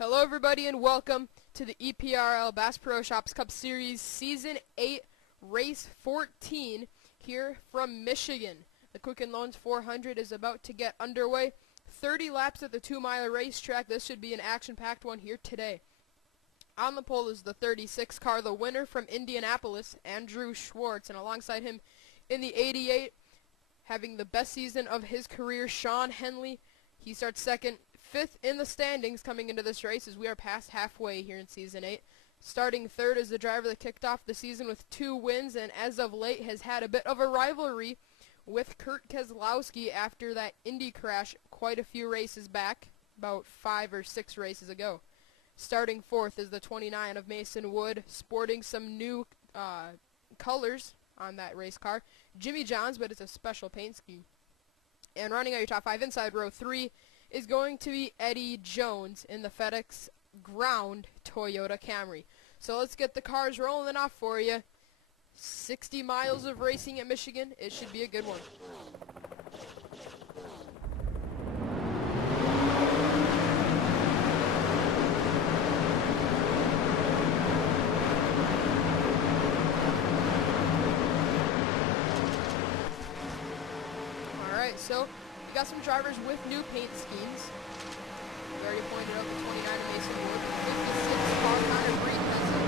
Hello everybody and welcome to the EPRL Bass Pro Shops Cup Series Season 8 Race 14 here from Michigan. The Quicken Loans 400 is about to get underway. 30 laps at the 2-mile racetrack. This should be an action-packed one here today. On the pole is the 36 car, the winner from Indianapolis, Andrew Schwartz, and alongside him in the 88, having the best season of his career, Sean Henley. He starts second. Fifth in the standings coming into this race as we are past halfway here in Season 8. Starting third is the driver that kicked off the season with 2 wins and as of late has had a bit of a rivalry with Kurt Keselowski after that Indy crash quite a few races back, about 5 or 6 races ago. Starting fourth is the 29 of Mason Wood, sporting some new colors on that race car. Jimmy Johns, but it's a special paint scheme. And running out your top 5 inside row 3 is going to be Eddie Jones in the FedEx Ground Toyota Camry. So let's get the cars rolling off for you. 60 miles of racing at Michigan. It should be a good one. Alright, so we got some drivers with new paint schemes. We already pointed out the 29 of Mason Wood. The 56 car, Connor Breed has a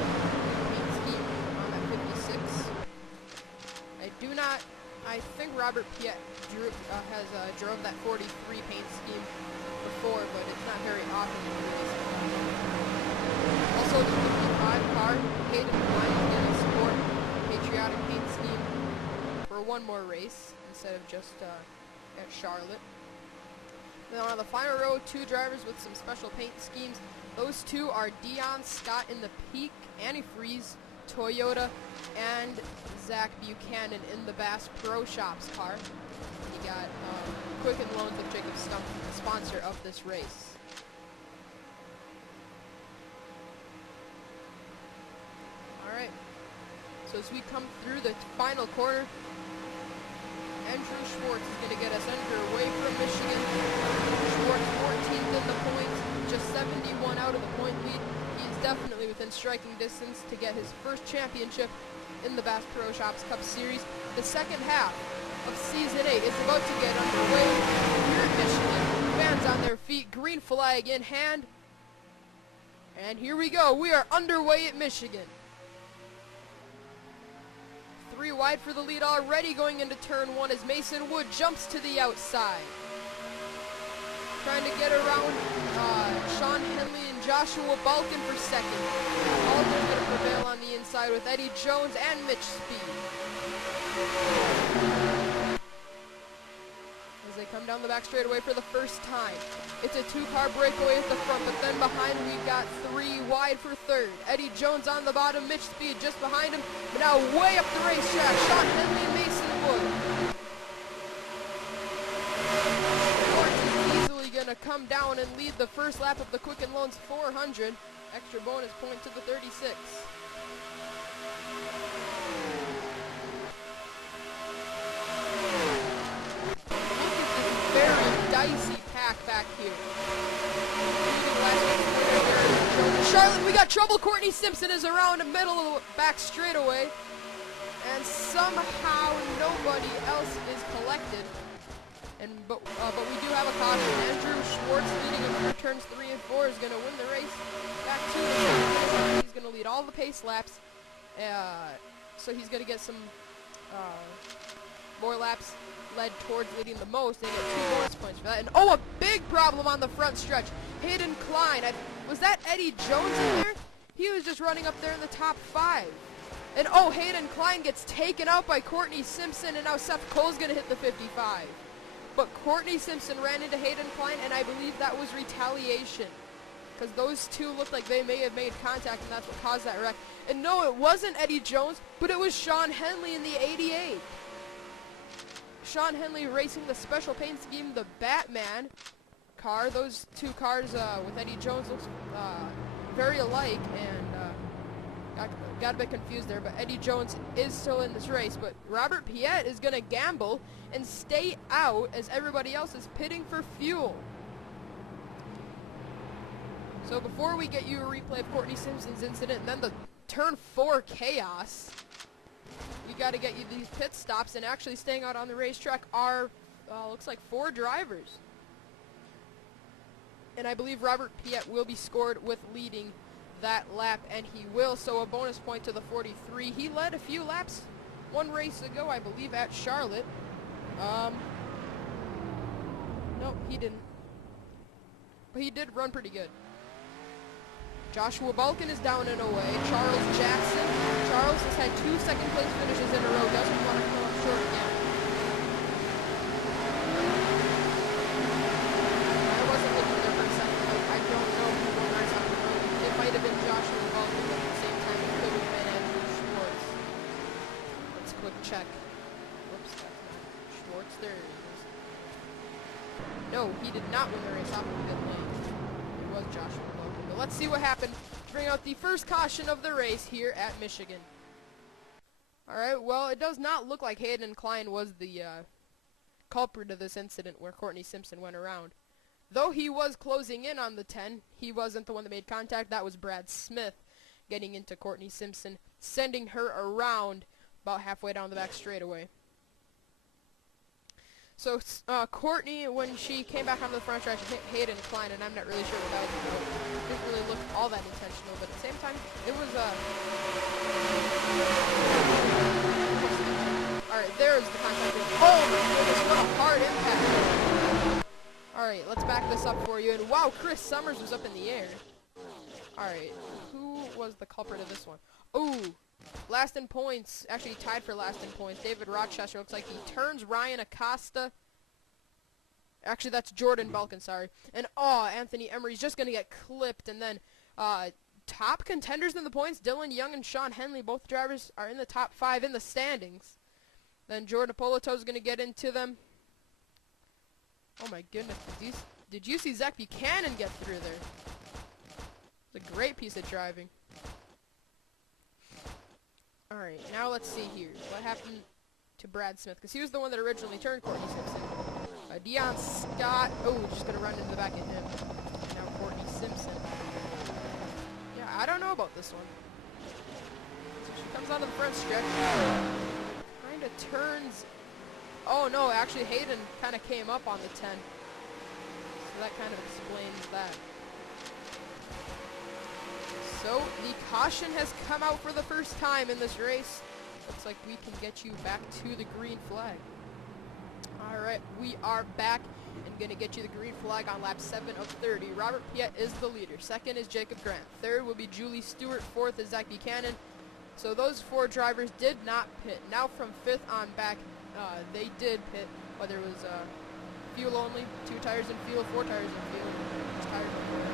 paint scheme on that 56. I think Robert Piet drove that 43 paint scheme before, but it's not very often in the race. Also, the 55 car, Hayden Klein is going to sport a patriotic paint scheme for one more race instead of just at Charlotte. Then on the final row, 2 drivers with some special paint schemes. Those 2 are Dion Scott in the Peak Antifreeze Toyota and Zach Buchanan in the Bass Pro Shops car. You got Quicken Loans with Jacob Stump, the sponsor of this race. Alright, so as we come through the final corner, Andrew Schwartz is going to get us underway from Michigan. Schwartz 14th in the points, just 71 out of the point lead. He is definitely within striking distance to get his first championship in the Bass Pro Shops Cup Series. The second half of Season 8 is about to get underway here in Michigan. Fans on their feet, green flag in hand. And here we go. We are underway at Michigan. 3 wide for the lead already going into turn 1 as Mason Wood jumps to the outside. Trying to get around Sean Henley and Joshua Balkin for second. All going to prevail on the inside with Eddie Jones and Mitch Speed. As they come down the back straightaway for the first time. It's a 2-car breakaway at the front, but then behind we've got 3 wide for third. Eddie Jones on the bottom, Mitch Speed just behind him, but now way up the racetrack, Sean Henley and Mason Wood. Schwartz is easily going to come down and lead the first lap of the Quicken Loans 400. Extra bonus point to the 36. Dicey pack back here. Charlotte, we got trouble. Courtney Simpson is around the middle of the back straightaway. And somehow nobody else is collected. But we do have a caution. Andrew Schwartz leading him through turns 3 and 4 is going to win the race. Back to the he's going to lead all the pace laps. So he's going to get some more laps led towards leading the most. They get 2 bonus points for that. And oh, a big problem on the front stretch. Hayden Klein. Was that Eddie Jones in there? He was just running up there in the top 5. And oh, Hayden Klein gets taken out by Courtney Simpson, and now Seth Cole's going to hit the 55. But Courtney Simpson ran into Hayden Klein, and I believe that was retaliation. Because those 2 looked like they may have made contact, and that's what caused that wreck. And no, it wasn't Eddie Jones, but it was Sean Henley in the 88. Sean Henley racing the special paint scheme, the Batman car. Those 2 cars with Eddie Jones looks very alike, and got a bit confused there, but Eddie Jones is still in this race. But Robert Piet is going to gamble and stay out as everybody else is pitting for fuel. So before we get you a replay of Courtney Simpson's incident and then the turn 4 chaos, we got to get you these pit stops. And actually staying out on the racetrack are, looks like 4 drivers. And I believe Robert Piet will be scored with leading that lap, and he will. So a bonus point to the 43. He led a few laps one race ago, I believe, at Charlotte. No, he didn't. But he did run pretty good. Joshua Balkin is down and away. Charles Jackson. Charles has had 2 second place finishes in a row. Doesn't want to come up short again. I wasn't looking there for a second. I don't know who won our top of the road. It might have been Joshua Balkin, but at the same time it could have been Andrew Schwartz. Let's quick check. Whoops, that's not Schwartz. There he is. No, he did not win the race off of pit lane. It was Joshua Balkin. But let's see what happened to bring out the first caution of the race here at Michigan. Alright, well, it does not look like Hayden Klein was the culprit of this incident where Courtney Simpson went around. Though he was closing in on the 10, he wasn't the one that made contact. That was Brad Smith getting into Courtney Simpson, sending her around about halfway down the back straightaway. So Courtney, when she came back onto the front stretch, hit Hayden Klein, and I'm not really sure what that was about. It didn't really look all that intentional, but at the same time, it was Alright, there's the contact. Oh my goodness, what a hard impact. Alright, let's back this up for you. And wow, Chris Summers was up in the air. Alright, who was the culprit of this one? Ooh. Last in points, actually tied for last in points. David Rochester looks like he turns Ryan Acosta. Actually, that's Jordan Balkin, sorry. And Anthony Emery's just going to get clipped. And then top contenders in the points, Dylan Young and Sean Henley, both drivers are in the top 5 in the standings. Then Jordan Appolito is going to get into them. Oh my goodness, did you see Zach Buchanan get through there? It's a great piece of driving. Alright, now let's see here. What happened to Brad Smith? Because he was the one that originally turned Courtney Simpson. Deion Scott. Oh, just going to run into the back of him. And now Courtney Simpson. Yeah, I don't know about this one. So she comes onto the front stretch. Kind of turns. Oh, no, actually Hayden kind of came up on the 10. So that kind of explains that. So, the caution has come out for the first time in this race. Looks like we can get you back to the green flag. Alright, we are back and going to get you the green flag on lap 7 of 30. Robert Piet is the leader. Second is Jacob Grant. Third will be Julie Stewart. Fourth is Zach Buchanan. So those 4 drivers did not pit. Now from 5th on back, they did pit, whether it was fuel only, 2 tires in fuel, 4 tires in fuel, just tires in fuel.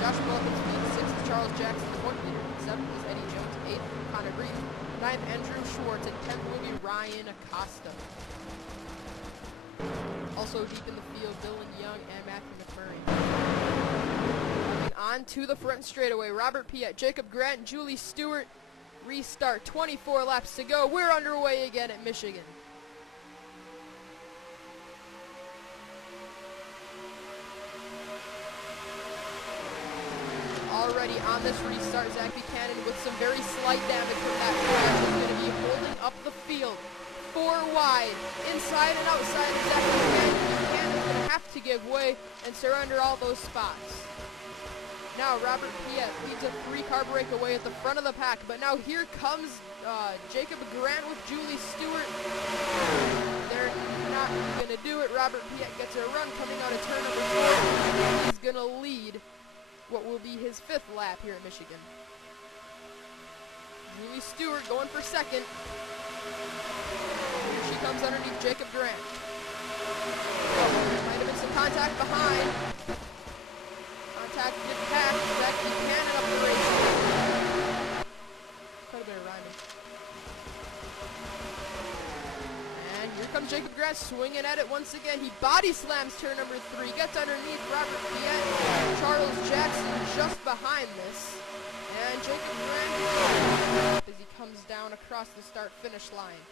Joshua Wilkins leads. 6th is Charles Jackson, 1st leader. 7th is Eddie Jones. 8th, Connor Green. 9th, Andrew Schwartz. And 10th will be Ryan Acosta. Also deep in the field, Dylan Young and Matthew McMurray. Moving on to the front straightaway, Robert Piet, Jacob Grant, Julie Stewart. Restart, 24 laps to go. We're underway again at Michigan. Already on this restart, Zach Buchanan with some very slight damage from that crash is going to be holding up the field. 4 wide, inside and outside. Zach Buchanan is going to have to give way and surrender all those spots. Now Robert Piet leads a 3-car breakaway at the front of the pack, but now here comes Jacob Grant with Julie Stewart. They're not going to do it. Robert Piet gets a run coming out of turn number 4. He's going to lead what will be his 5th lap here at Michigan. Julie Stewart going for 2nd. Here she comes underneath Jacob Grant. There might have been some contact behind. Contact with pack. Zach Buchanan up the race. Quite a bit of rhyming. And here comes Jacob Grant swinging at it once again. He body slams turn number 3. Gets underneath Robert Piet. Charles Jackson just behind this. And Jacob Grant as he comes down across the start-finish line.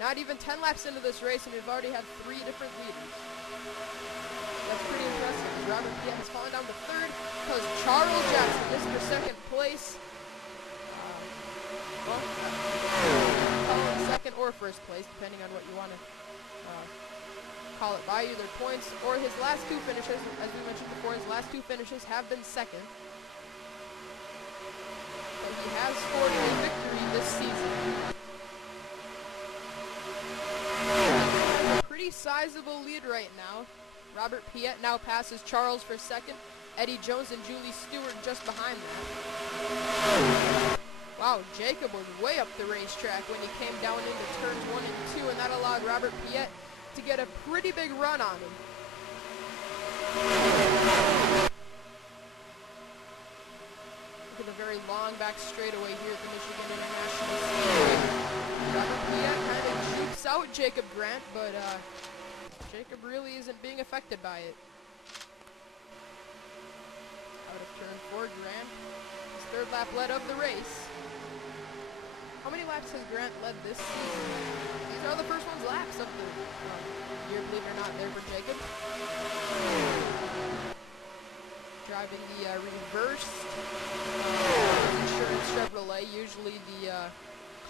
Not even 10 laps into this race, and we've already had 3 different leaders. That's pretty impressive. Robert Piet has fallen down to 3rd. Charles Jackson, this for second place. Call it second or first place, depending on what you want to call it by, either points or his last two finishes. As we mentioned before, his last two finishes have been second. So he has scored a victory this season. A pretty sizable lead right now. Robert Piet now passes Charles for second. Eddie Jones and Julie Stewart just behind that. Wow, Jacob was way up the racetrack when he came down into turns 1 and 2, and that allowed Robert Piet to get a pretty big run on him. Look at the very long back straightaway here at the Michigan International Speedway. Robert Piet kind of jukes out Jacob Grant, but Jacob really isn't being affected by it. Out of turn 4, Grant. His third lap led of the race. How many laps has Grant led this season? These are the first laps of the year, believe it or not, there for Jacob. Driving the reversed insurance Chevrolet. Usually the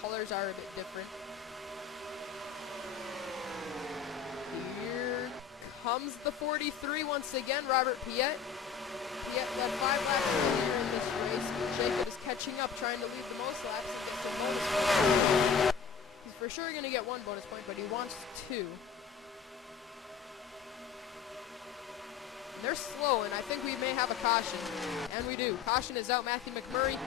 colors are a bit different. Here comes the 43 once again, Robert Piet. Piet led 5 laps earlier in this race. Jacob is catching up, trying to lead the most laps and get some bonus points. He's for sure going to get 1 bonus point, but he wants 2. They're slow, and I think we may have a caution. And we do. Caution is out. Matthew McMurray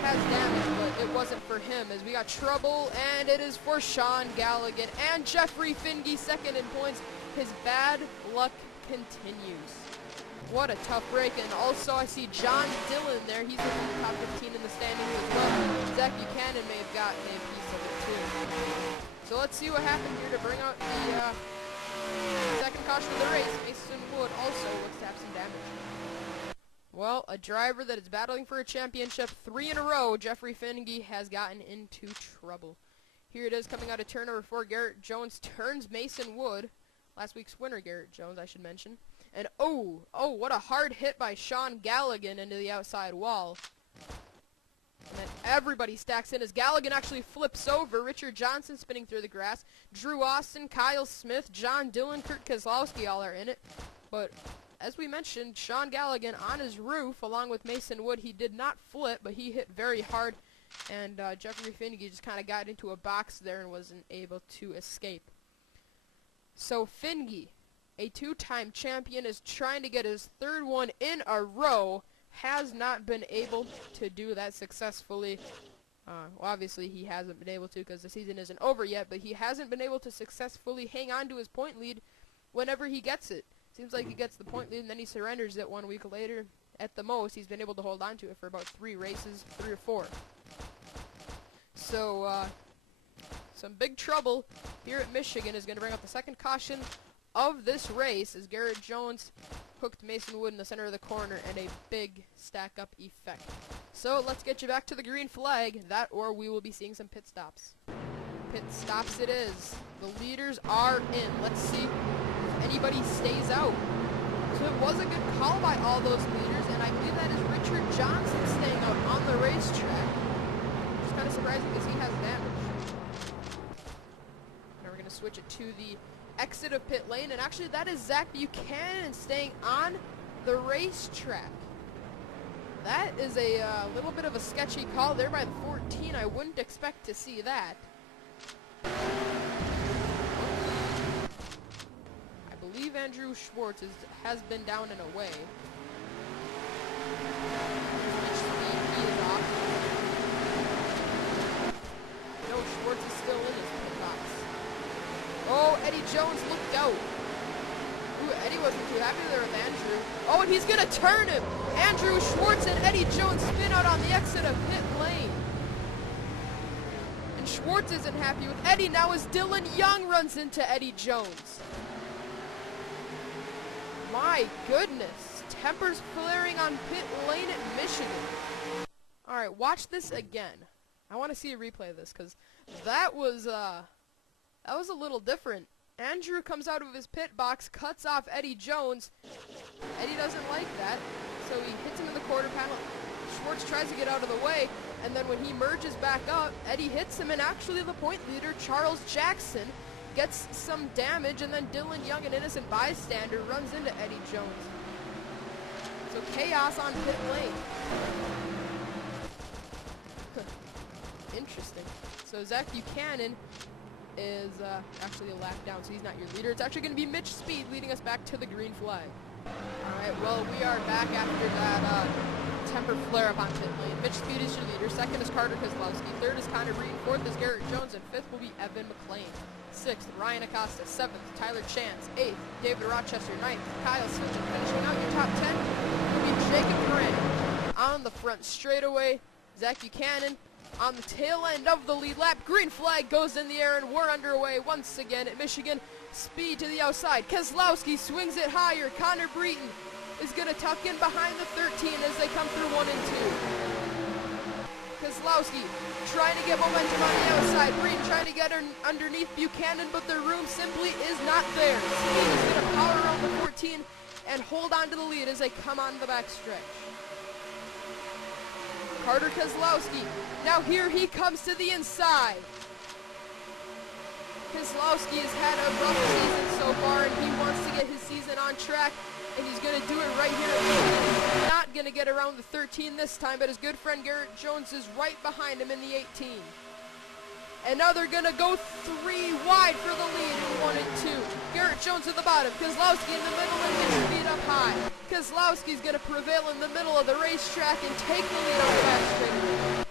has damage, but it wasn't for him, as we got trouble, and it is for Sean Galligan and Jeffrey Finge, second in points. His bad luck continues. What a tough break, and also I see John Dillon there. He's in the top 15 in the standings as well. Zach Buchanan may have gotten a piece of it too. So let's see what happened here to bring out the second caution of the race. Mason Wood also looks to have some damage. Well, a driver that is battling for a championship 3 in a row, Jeffrey Finge, has gotten into trouble. Here it is coming out of turn number 4. Garrett Jones turns Mason Wood. Last week's winner, Garrett Jones, I should mention. And oh, what a hard hit by Sean Galligan into the outside wall. And then everybody stacks in as Galligan actually flips over. Richard Johnson spinning through the grass. Drew Austin, Kyle Smith, John Dillon, Kurt Kozlowski all are in it. But as we mentioned, Sean Galligan on his roof along with Mason Wood. He did not flip, but he hit very hard. And Jeffrey Finge just kind of got into a box there and wasn't able to escape. So Finge, a 2-time champion, is trying to get his 3rd one in a row. Has not been able to do that successfully. Well, obviously he hasn't been able to because the season isn't over yet, but he hasn't been able to successfully hang on to his point lead whenever he gets it. Seems like he gets the point lead and then he surrenders it 1 week later. At the most, he's been able to hold on to it for about 3 races, 3 or 4. So, some big trouble here at Michigan is going to bring up the second caution of this race as Garrett Jones hooked Mason Wood in the center of the corner and a big stack-up effect. So let's get you back to the green flag, that or we will be seeing some pit stops. Pit stops it is. The leaders are in. Let's see if anybody stays out. So it was a good call by all those leaders, and I believe that is Richard Johnson staying out on the racetrack. Which is kind of surprising because he has damage. Now we're going to switch it to the exit of pit lane, and actually that is Zach Buchanan staying on the racetrack. That is a little bit of a sketchy call there by the 14. I wouldn't expect to see that. I believe Andrew Schwartz has been down and away. Which speed he is off. No, Schwartz is still in his pit box. Oh, Eddie Jones looked out. Ooh, Eddie wasn't too happy there with Andrew. Oh, and he's going to turn him. Andrew Schwartz and Eddie Jones spin out on the exit of pit lane. And Schwartz isn't happy with Eddie now as Dylan Young runs into Eddie Jones. My goodness. Tempers flaring on pit lane at Michigan. All right, watch this again. I want to see a replay of this because that was a little different. Andrew comes out of his pit box, cuts off Eddie Jones. Eddie doesn't like that, so he hits him in the quarter Schwartz tries to get out of the way, and then when he merges back up, Eddie hits him, and actually the point leader, Charles Jackson, gets some damage, and then Dylan Young, an innocent bystander, runs into Eddie Jones. So chaos on pit lane. Interesting. So Zach Buchanan is actually a lap down, so he's not your leader. It's actually going to be Mitch Speed leading us back to the green flag. Alright, well, we are back after that temper flare-up on pit lane. Mitch Speed is your leader. Second is Carter Kozlowski. Third is Connor Breeden. Fourth is Garrett Jones. And fifth will be Evan McLean. Sixth, Ryan Acosta. Seventh, Tyler Chance. Eighth, David Rochester. Ninth, Kyle Switch. And finishing out your top 10 will be Jacob Duran. On the front straightaway, Zach Buchanan on the tail end of the lead lap. Green flag goes in the air, and we're underway once again at Michigan. Speed to the outside. Keselowski swings it higher. Connor Breeden is going to tuck in behind the 13 as they come through 1 and 2. Keselowski trying to get momentum on the outside. Breeden trying to get underneath Buchanan, but the room simply is not there. Speed is going to power around the 14 and hold on to the lead as they come on the back stretch. Carter Keselowski. Now here he comes to the inside. Keselowski has had a rough season so far, and he wants to get his season on track, and he's going to do it right here at Michigan. He's not going to get around the 13 this time, but his good friend Garrett Jones is right behind him in the 18. And now they're going to go 3 wide for the lead in 1 and 2. Garrett Jones at the bottom, Keselowski in the middle, and Mitch Speed up high. Keselowski's going to prevail in the middle of the racetrack and take the lead on the back straightaway.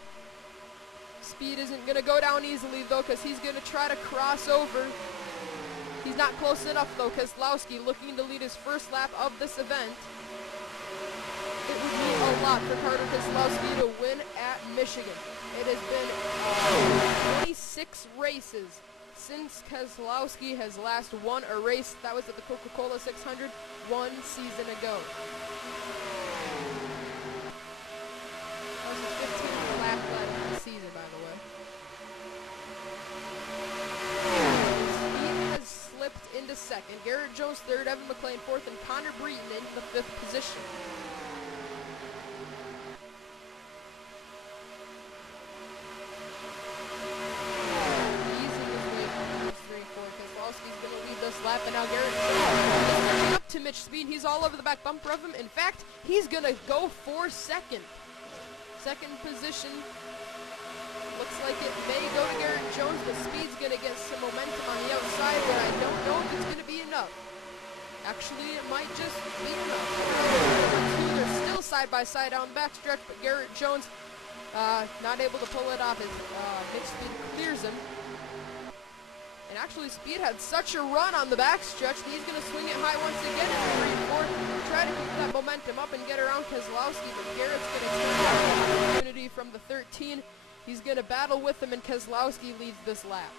Speed isn't going to go down easily, though, because he's going to try to cross over. He's not close enough, though. Keselowski looking to lead his first lap of this event. It would mean a lot for Carter Keselowski to win at Michigan. It has been 26 races since Keselowski has last won a race. That was at the Coca-Cola 600 1 season ago. That was his 15th lap led of the season, by the way. Speed has slipped into second. Garrett Jones third, Evan McLean fourth, and Connor Breeden in the 5th position. Lap, and now Garrett Jones up to Mitch Speed. He's all over the back bumper of him. In fact, he's gonna go for second position. Looks like it may go to Garrett Jones, but Speed's gonna get some momentum on the outside, but I don't know if it's gonna be enough. Actually, it might just be enough. They're still side by side down the back stretch, but Garrett Jones not able to pull it off as Mitch Speed clears him. And actually, Speed had such a run on the backstretch that he's going to swing it high once again in the 3-4, try to keep that momentum up and get around Keselowski, but Garrett's going to take that opportunity from the 13. He's going to battle with him, and Keselowski leads this lap.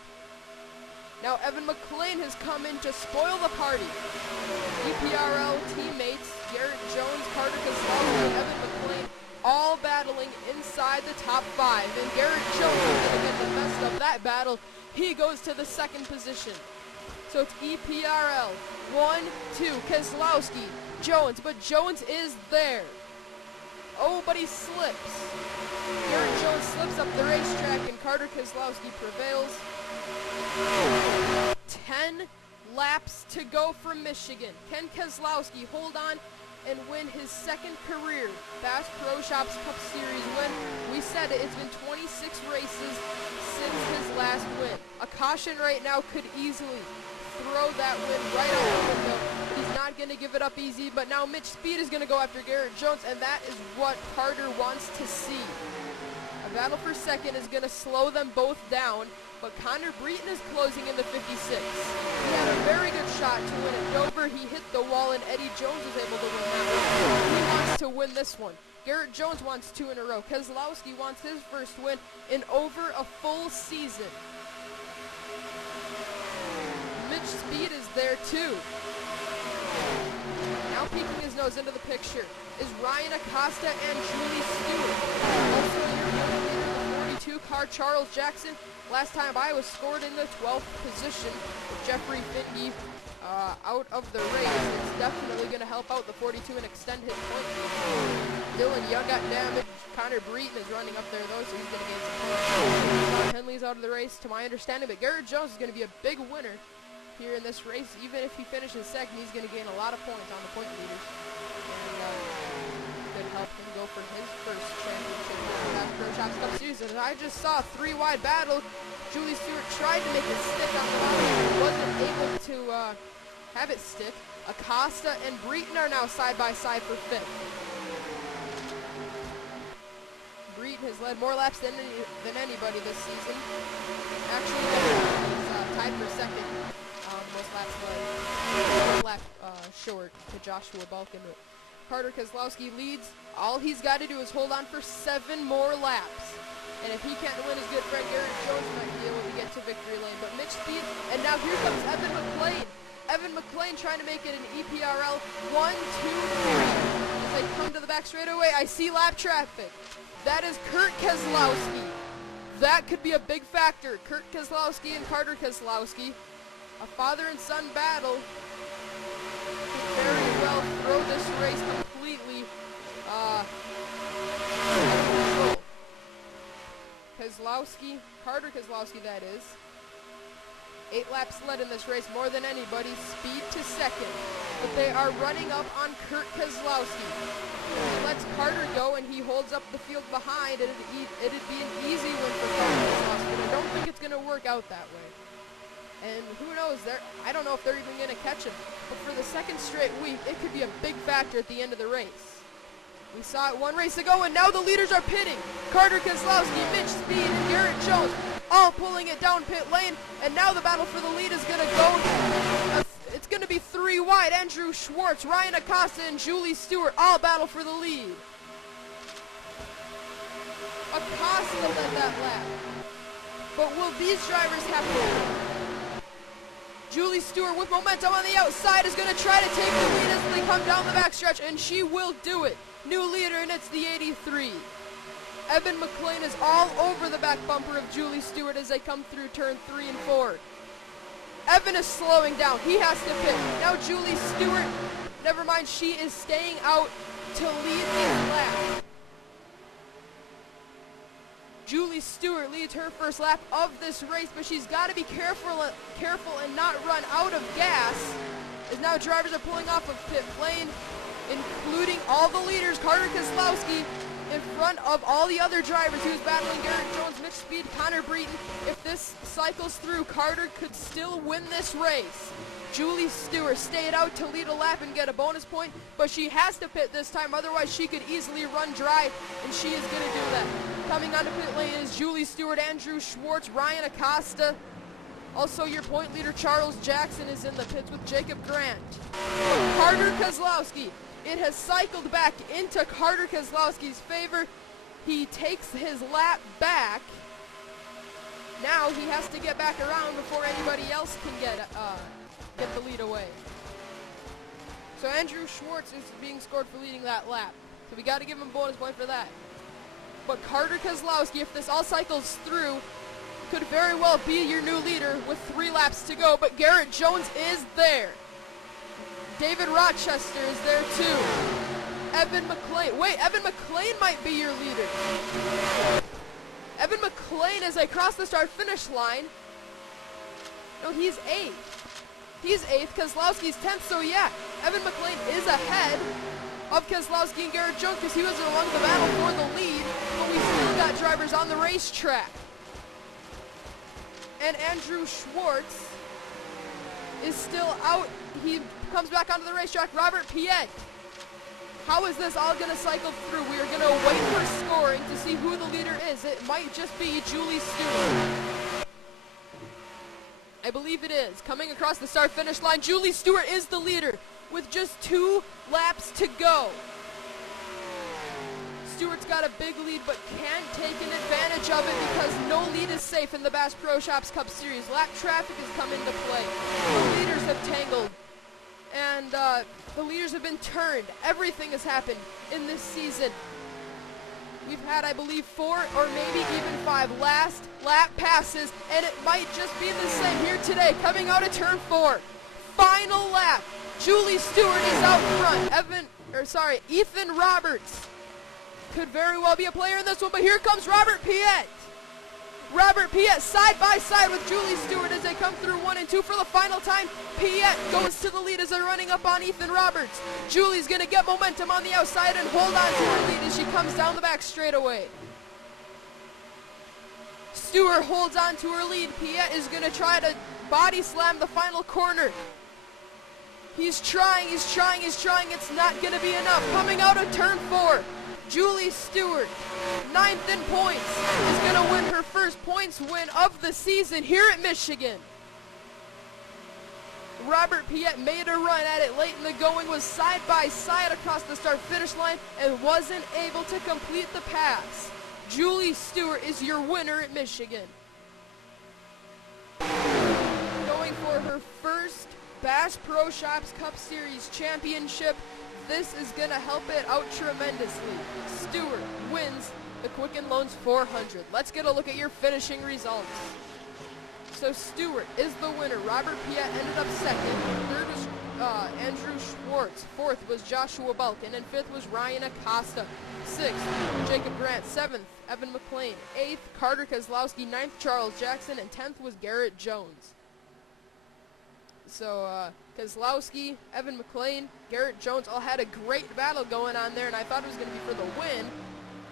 Now, Evan McLean has come in to spoil the party. EPRL teammates, Garrett Jones, Carter Keselowski, Evan McLean, all battling inside the top 5, and Garrett Jones is going to get the best of that battle. He goes to the 2nd position. So it's EPRL. 1, 2, Keselowski, Jones, but Jones is there. Oh, but he slips. Garrett Jones slips up the racetrack, and Carter Keselowski prevails. 10 laps to go from Michigan. Can Keselowski hold on and win his 2nd career Bass Pro Shops Cup Series win? We said it, it's been 26 races since his last win. A caution right now could easily throw that win right out the window. He's not going to give it up easy, but now Mitch Speed is going to go after Garrett Jones, and that is what Carter wants to see. A battle for 2nd is going to slow them both down, but Connor Breeden is closing in the 56. He had a very good shot to win at Dover. He hit the wall, and Eddie Jones was able to win that one. He wants to win this one. Garrett Jones wants 2 in a row. Keselowski wants his first win in over a full season. Mitch Speed is there too. Now peeking his nose into the picture is Ryan Acosta and Julie Stewart. Also here in the 42 car, Charles Jackson. Last time I was scored in the 12th position with Jeffrey Finge out of the race. It's definitely going to help out the 42 and extend his point. Dylan Young got damaged. Connor Breton is running up there, though, so he's going to gain some points. Henley's out of the race, to my understanding, but Garrett Jones is going to be a big winner here in this race. Even if he finishes second, he's going to gain a lot of points on the point leaders. And could help him go for his first championship in the Pro Shops Cup Series. And I just saw a three-wide battle. Julie Stewart tried to make it stick on the bottom, but wasn't able to have it stick. Acosta and Breton are now side by side for fifth. Breton has led more laps than anybody this season. Actually, he's tied for second. Most laps led. 1 lap short to Joshua Balkin. Carter Keselowski leads. All he's got to do is hold on for 7 more laps. And if he can't win, his good friend Garrett Jones might be able to get to victory lane. But Mitch Speed, and now here comes Evan McLean. Evan McLean trying to make it an EPRL 1, 2, 3. As they come to the back straightaway, I see lap traffic. That is Kurt Keselowski. That could be a big factor. Kurt Keselowski and Carter Keselowski. A father and son battle. Could very well throw this race completely out of control. Keselowski, Carter Keselowski that is. 8 laps led in this race, more than anybody. Speed to second. But they are running up on Kurt Keselowski. He lets Carter go and he holds up the field behind. It'd be an easy win for Carter Keselowski, but I don't think it's going to work out that way. And who knows, I don't know if they're even going to catch him. But for the second straight week, it could be a big factor at the end of the race. We saw it 1 race ago, and now the leaders are pitting. Carter Keselowski, Mitch Speed, and Garrett Jones all pulling it down pit lane. And now the battle for the lead is going to go. It's going to be 3 wide. Andrew Schwartz, Ryan Acosta, and Julie Stewart all battle for the lead. Acosta led that lap. But will these drivers have to? Julie Stewart with momentum on the outside is going to try to take the lead as they come down the backstretch, and she will do it. New leader, and it's the 83. Evan McLean is all over the back bumper of Julie Stewart as they come through turn 3 and 4. Evan is slowing down. He has to pit. Now Julie Stewart, never mind, she is staying out to lead this lap. Julie Stewart leads her first lap of this race, but she's got to be careful and not run out of gas, as now drivers are pulling off of pit lane, including all the leaders. Carter Keselowski in front of all the other drivers. He was battling Garrett Jones, Mitch Speed, Connor Breton. If this cycles through, Carter could still win this race. Julie Stewart stayed out to lead a lap and get a bonus point, but she has to pit this time, otherwise she could easily run dry, and she is going to do that. Coming onto pit lane is Julie Stewart, Andrew Schwartz, Ryan Acosta. Also your point leader Charles Jackson is in the pits with Jacob Grant. Carter Keselowski. It has cycled back into Carter Keselowski's favor. He takes his lap back. Now he has to get back around before anybody else can get the lead away. So Andrew Schwartz is being scored for leading that lap. So we got to give him a bonus point for that. But Carter Keselowski, if this all cycles through, could very well be your new leader with 3 laps to go. But Garrett Jones is there. David Rochester is there too. Evan McLean. Wait, Evan McLean might be your leader. Evan McLean as they cross the start-finish line. No, he's 8th. He's 8th. Keselowski's 10th. So yeah, Evan McLean is ahead of Keselowski and Garrett Jones because he was along the battle for the lead. But we still got drivers on the racetrack. And Andrew Schwartz is still out. He comes back onto the racetrack. Robert Piet. How is this all going to cycle through? We are going to wait for scoring to see who the leader is. It might just be Julie Stewart. I believe it is. Coming across the start-finish line, Julie Stewart is the leader with just 2 laps to go. Stewart's got a big lead but can't take an advantage of it because no lead is safe in the Bass Pro Shops Cup Series. Lap traffic has come into play. The leaders have tangled. And the leaders have been turned. Everything has happened in this season. We've had, I believe, 4 or maybe even 5 last lap passes, and it might just be the same here today. Coming out of turn 4, final lap. Julie Stewart is out front. Ethan Roberts could very well be a player in this one, but here comes Robert Piet. Robert Piet side by side with Julie Stewart as they come through 1 and 2 for the final time. Piet goes to the lead as they're running up on Ethan Roberts. Julie's going to get momentum on the outside and hold on to her lead as she comes down the back straightaway. Stewart holds on to her lead. Piet is going to try to body slam the final corner. He's trying. It's not going to be enough. Coming out of turn 4, Julie Stewart, 9th in points, is going to win her first points win of the season here at Michigan. Robert Piet made a run at it late in the going, was side by side across the start-finish line, and wasn't able to complete the pass. Julie Stewart is your winner at Michigan. Going for her first Bass Pro Shops Cup Series championship. This is going to help it out tremendously. Stewart wins the Quicken Loans 400. Let's get a look at your finishing results. So Stewart is the winner. Robert Piet ended up second. Third was Andrew Schwartz. Fourth was Joshua Balkin. And fifth was Ryan Acosta. Sixth, Jacob Grant. Seventh, Evan McLean. Eighth, Carter Kozlowski. Ninth, Charles Jackson. And 10th was Garrett Jones. So Kozlowski, Evan McLean, Garrett Jones all had a great battle going on there, and I thought it was going to be for the win.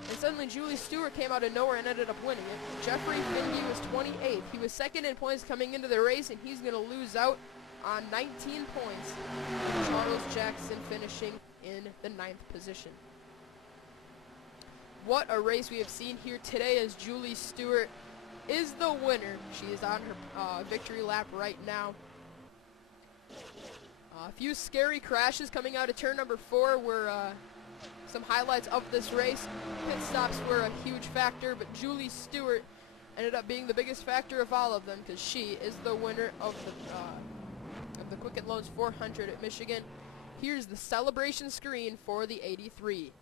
And suddenly Julie Stewart came out of nowhere and ended up winning it. Jeffrey Finge was 28th. He was second in points coming into the race, and he's going to lose out on 19 points. Charles Jackson finishing in the 9th position. What a race we have seen here today as Julie Stewart is the winner. She is on her victory lap right now. A few scary crashes coming out of turn number 4 were some highlights of this race. Pit stops were a huge factor, but Julie Stewart ended up being the biggest factor of all of them because she is the winner of the Quicken Loans 400 at Michigan. Here's the celebration screen for the 83.